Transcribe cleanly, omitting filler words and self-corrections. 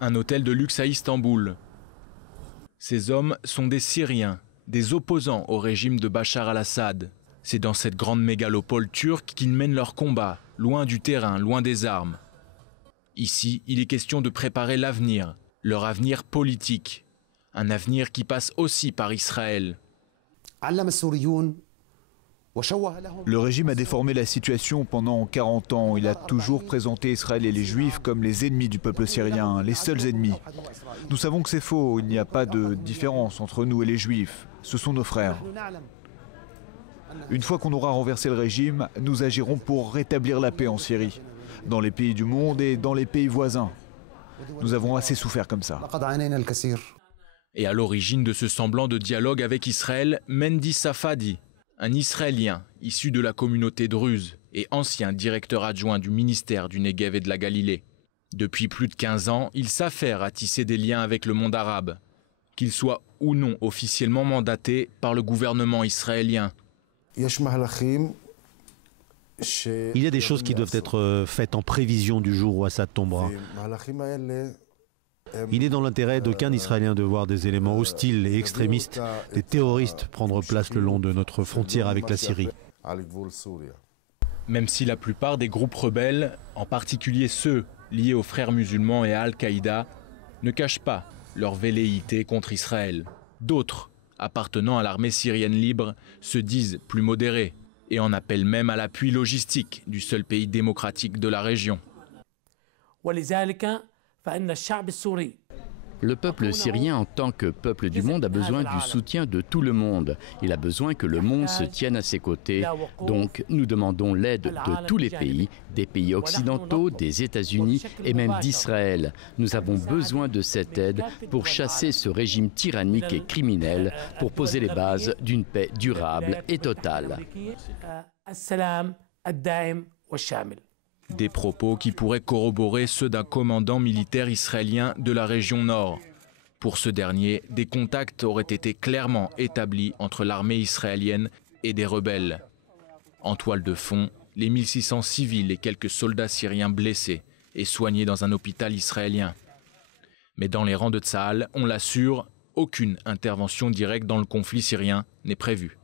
un hôtel de luxe à Istanbul. Ces hommes sont des Syriens, des opposants au régime de Bachar al-Assad. C'est dans cette grande mégalopole turque qu'ils mènent leur combat, loin du terrain, loin des armes. Ici, il est question de préparer l'avenir, leur avenir politique. Un avenir qui passe aussi par Israël. Le régime a déformé la situation pendant 40 ans. Il a toujours présenté Israël et les Juifs comme les ennemis du peuple syrien, les seuls ennemis. Nous savons que c'est faux, il n'y a pas de différence entre nous et les Juifs. Ce sont nos frères. Une fois qu'on aura renversé le régime, nous agirons pour rétablir la paix en Syrie, dans les pays du monde et dans les pays voisins. Nous avons assez souffert comme ça. Et à l'origine de ce semblant de dialogue avec Israël, Mendy Safadi, un Israélien issu de la communauté druze et ancien directeur adjoint du ministère du Negev et de la Galilée. Depuis plus de 15 ans, il s'affaire à tisser des liens avec le monde arabe, qu'il soit ou non officiellement mandaté par le gouvernement israélien. Il y a des choses qui doivent être faites en prévision du jour où Assad tombera. Il est dans l'intérêt d'aucun Israélien de voir des éléments hostiles et extrémistes, des terroristes prendre place le long de notre frontière avec la Syrie. Même si la plupart des groupes rebelles, en particulier ceux liés aux frères musulmans et à Al-Qaïda, ne cachent pas leur velléité contre Israël. D'autres, appartenant à l'armée syrienne libre, se disent plus modérés et en appellent même à l'appui logistique du seul pays démocratique de la région. Le peuple syrien, en tant que peuple du monde, a besoin du soutien de tout le monde. Il a besoin que le monde se tienne à ses côtés. Donc, nous demandons l'aide de tous les pays, des pays occidentaux, des États-Unis et même d'Israël. Nous avons besoin de cette aide pour chasser ce régime tyrannique et criminel, pour poser les bases d'une paix durable et totale. Des propos qui pourraient corroborer ceux d'un commandant militaire israélien de la région nord. Pour ce dernier, des contacts auraient été clairement établis entre l'armée israélienne et des rebelles. En toile de fond, les 1600 civils et quelques soldats syriens blessés et soignés dans un hôpital israélien. Mais dans les rangs de Tsahal, on l'assure, aucune intervention directe dans le conflit syrien n'est prévue.